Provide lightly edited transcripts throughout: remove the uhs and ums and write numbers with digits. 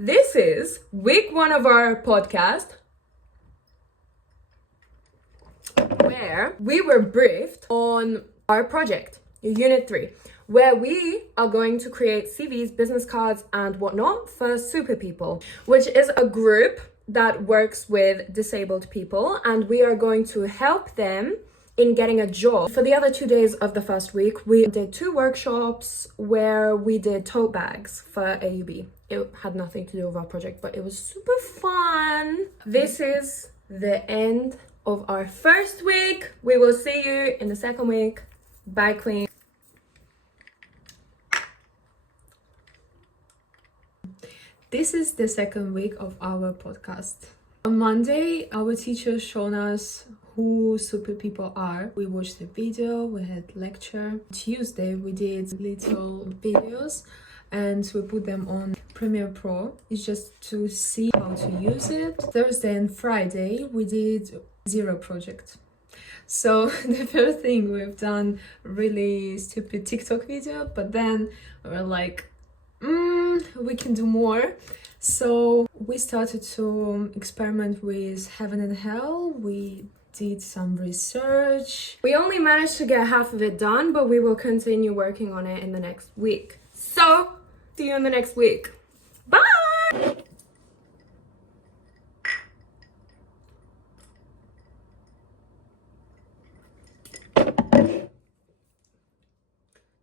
This is week 1 of our podcast, where we were briefed on our project, Unit 3, where we are going to create CVs, business cards, and whatnot for Super People, which is a group that works with disabled people, and we are going to help them in getting a job. For the other 2 days of the first week, we did 2 workshops where we did tote bags for AUB. It had nothing to do with our project, but it was super fun. This is the end of our first week. We will see you in the second week. Bye, Queen. This is the second week of our podcast. On Monday, our teacher showed us who Super People are. We watched the video, we had lecture. Tuesday, we did little videos and we put them on Premiere Pro. It's just to see how to use it. Thursday and Friday, we did Zero project. So the first thing, we've done really stupid TikTok video, but then we're like, we can do more. So we started to experiment with Heaven and Hell. We did some research. We only managed to get half of it done, but we will continue working on it in the next week. So see you in the next week. Bye!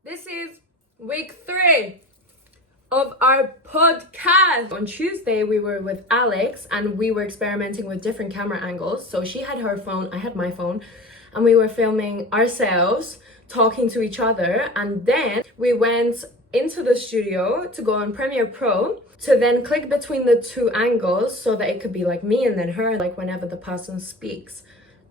This is week 3 of our podcast. On Tuesday, we were with Alex and we were experimenting with different camera angles. So she had her phone, I had my phone, and we were filming ourselves talking to each other. And then we went into the studio to go on Premiere Pro to then click between the 2 angles so that it could be like me and then her, like whenever the person speaks,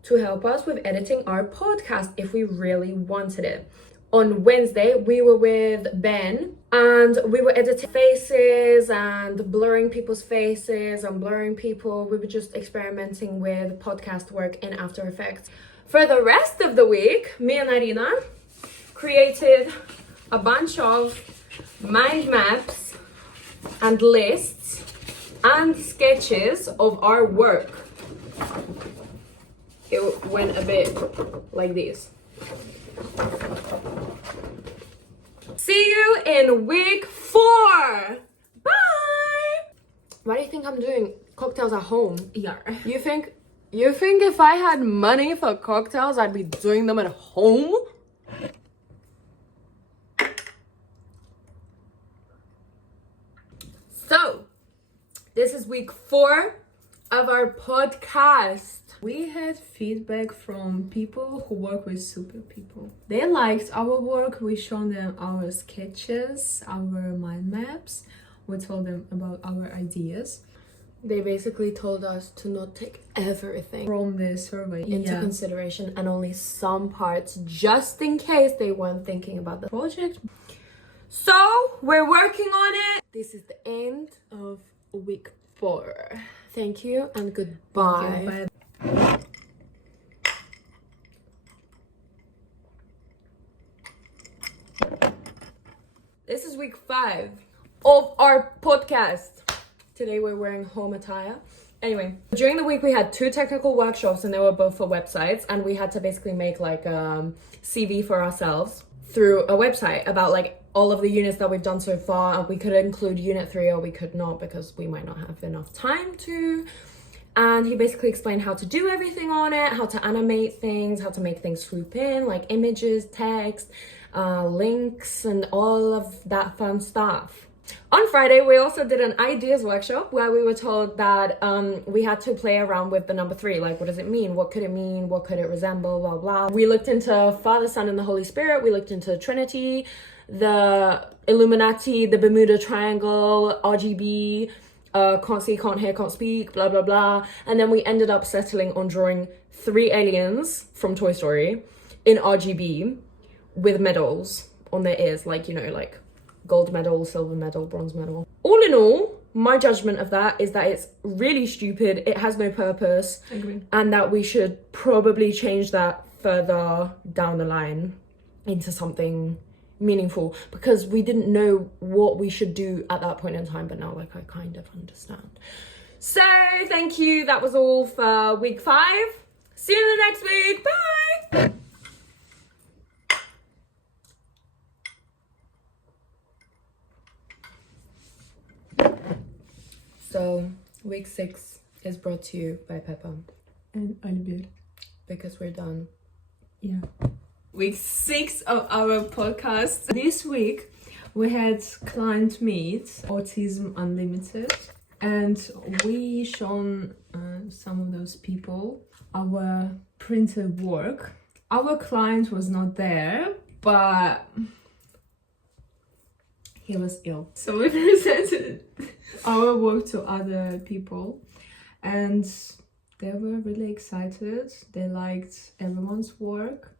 to help us with editing our podcast if we really wanted it. On Wednesday, we were with Ben and we were editing faces and blurring people's faces and blurring people. We were just experimenting with podcast work in After Effects. For the rest of the week, me and Irina created a bunch of mind maps and lists and sketches of our work. It went a bit like this. See you in week 4. Bye. Why do you think I'm doing cocktails at home? Yeah. You think if I had money for cocktails, I'd be doing them at home? So, this is week 4 of our podcast. We had feedback from people who work with Super People. They liked our work. We showed them our sketches, our mind maps. We told them about our ideas. They basically told us to not take everything From the survey into consideration and only some parts, just in case they weren't thinking about the project. So, we're working on it. This is the end of week 4. Thank you and goodbye. Bye. This is week 5 of our podcast. Today we're wearing home attire. Anyway, during the week we had 2 technical workshops and they were both for websites, and we had to basically make like a CV for ourselves through a website about like all of the units that we've done so far, and we could include unit 3 or we could not because we might not have enough time to. And he basically explained how to do everything on it, how to animate things, how to make things swoop in, like images, text, links, and all of that fun stuff. On Friday, we also did an ideas workshop where we were told that we had to play around with the number 3. Like, what does it mean? What could it mean? What could it resemble? Blah, blah. We looked into Father, Son, and the Holy Spirit. We looked into Trinity, the Illuminati, the Bermuda Triangle, RGB, can't see, can't hear, can't speak, blah, blah, blah. And then we ended up settling on drawing 3 aliens from Toy Story in RGB with medals on their ears, like, you know, like gold medal, silver medal, bronze medal. All in all, my judgment of that is that it's really stupid, it has no purpose, Agree. and that we should probably change that further down the line into something meaningful because we didn't know what we should do at that point in time, but now like I kind of understand. So thank you. That was all for week 5. See you in the next week. Bye. So week 6 is brought to you by Peppa And Albert. because we're done. Yeah. Week 6 of our podcast. This week we had client meet, Autism Unlimited, and we shown some of those people our printed work. Our client was not there, but he was ill. So we presented our work to other people, and they were really excited. They liked everyone's work.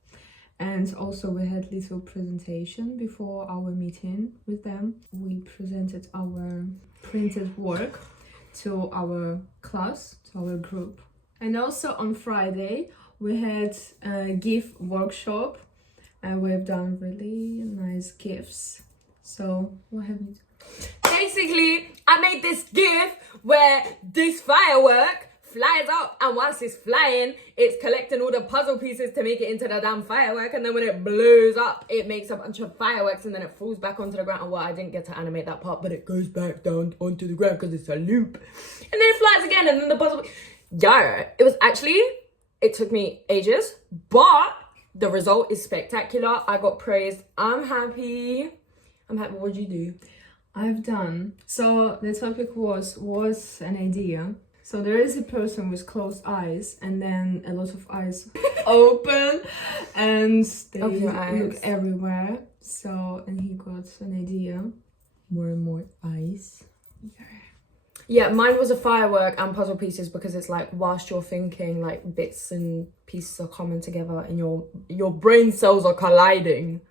And also we had little presentation before our meeting with them. We presented our printed work to our class, to our group. And also on Friday we had a gift workshop and we've done really nice gifts. So what have you done? Basically, I made this gift where this firework flies up, and once it's flying, it's collecting all the puzzle pieces to make it into the damn firework, and then when it blows up, it makes a bunch of fireworks, and then it falls back onto the ground. And well, I didn't get to animate that part, but it goes back down onto the ground because it's a loop. And then it flies again, and then the puzzle... Yeah, it took me ages, but the result is spectacular. I got praised. I'm happy. What did you do? I've done. So the topic was an idea. So there is a person with closed eyes and then a lot of eyes open and they look everywhere. So, and he got an idea. More and more eyes. Yeah, mine was a firework and puzzle pieces because it's like whilst you're thinking, like bits and pieces are coming together and your brain cells are colliding.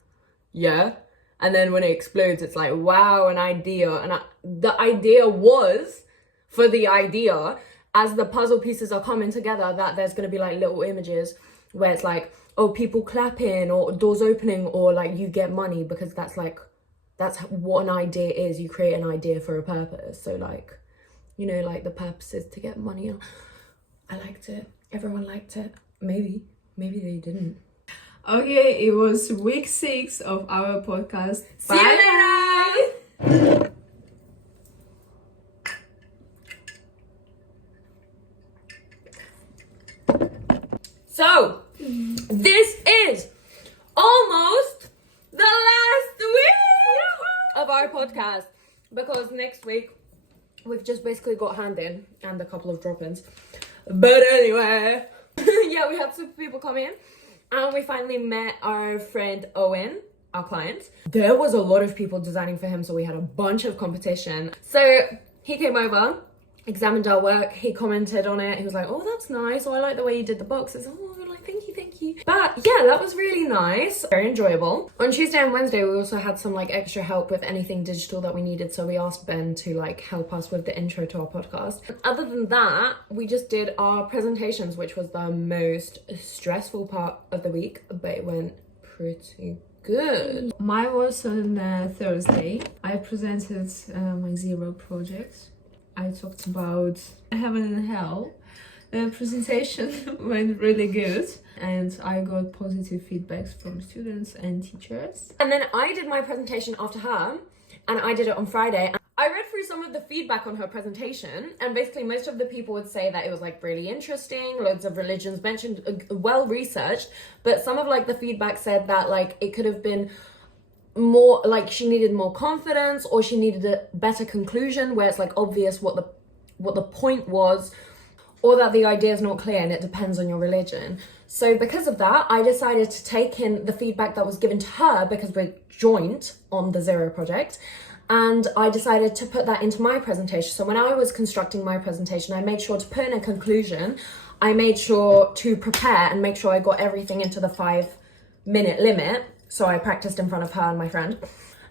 Yeah? And then when it explodes, it's like, wow, an idea. And the idea was... for the idea, as the puzzle pieces are coming together, that there's going to be like little images where it's like, oh, people clapping or doors opening or like you get money, because that's what an idea is. You create an idea for a purpose. So like, you know, like the purpose is to get money. I liked it. Everyone liked it. Maybe they didn't. Okay, it was week 6 of our podcast. See you later! So, this is almost the last week of our podcast because next week we've just basically got hand in and a couple of drop-ins. But anyway, yeah, we had super people come in and we finally met our friend Owen, our client. There was a lot of people designing for him, so we had a bunch of competition. So he came over, examined our work, he commented on it, he was like, oh, that's nice, oh, I like the way you did the boxes, oh, like, thank you. But yeah, that was really nice, very enjoyable. On Tuesday and Wednesday, we also had some like extra help with anything digital that we needed, so we asked Ben to like help us with the intro to our podcast. Other than that, we just did our presentations, which was the most stressful part of the week, but it went pretty good. Mine was on Thursday. I presented my Zero project. I talked about heaven and hell. The presentation went really good and I got positive feedbacks from students and teachers. And then I did my presentation after her and I did it on Friday. I read through some of the feedback on her presentation and basically most of the people would say that it was like really interesting, loads of religions mentioned, well researched, but some of like the feedback said that like it could have been more like she needed more confidence or she needed a better conclusion where it's like obvious what the point was, or that the idea is not clear and it depends on your religion. So because of that, I decided to take in the feedback that was given to her because we're joint on the Zero project, and I decided to put that into my presentation. So when I was constructing my presentation, I made sure to put in a conclusion, I made sure to prepare and make sure I got everything into the 5-minute limit. So I practiced in front of her and my friend.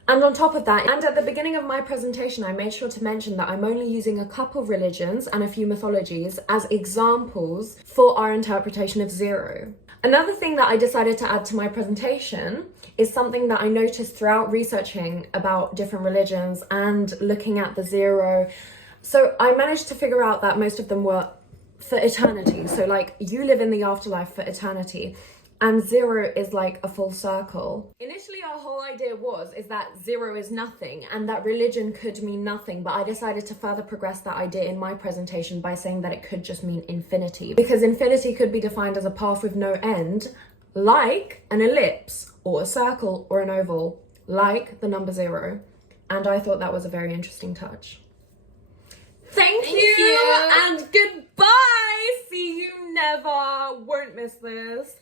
And on top of that, and at the beginning of my presentation, I made sure to mention that I'm only using a couple of religions and a few mythologies as examples for our interpretation of Zero. Another thing that I decided to add to my presentation is something that I noticed throughout researching about different religions and looking at the zero. So I managed to figure out that most of them were for eternity. So like you live in the afterlife for eternity, and zero is like a full circle. Initially our whole idea is that zero is nothing and that religion could mean nothing, but I decided to further progress that idea in my presentation by saying that it could just mean infinity, because infinity could be defined as a path with no end, like an ellipse or a circle or an oval, like the number zero. And I thought that was a very interesting touch. Thank you and goodbye. See you never. Won't miss this.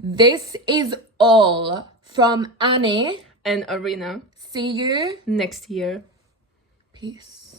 This is all from Annie And Arena. See you Next year. Peace.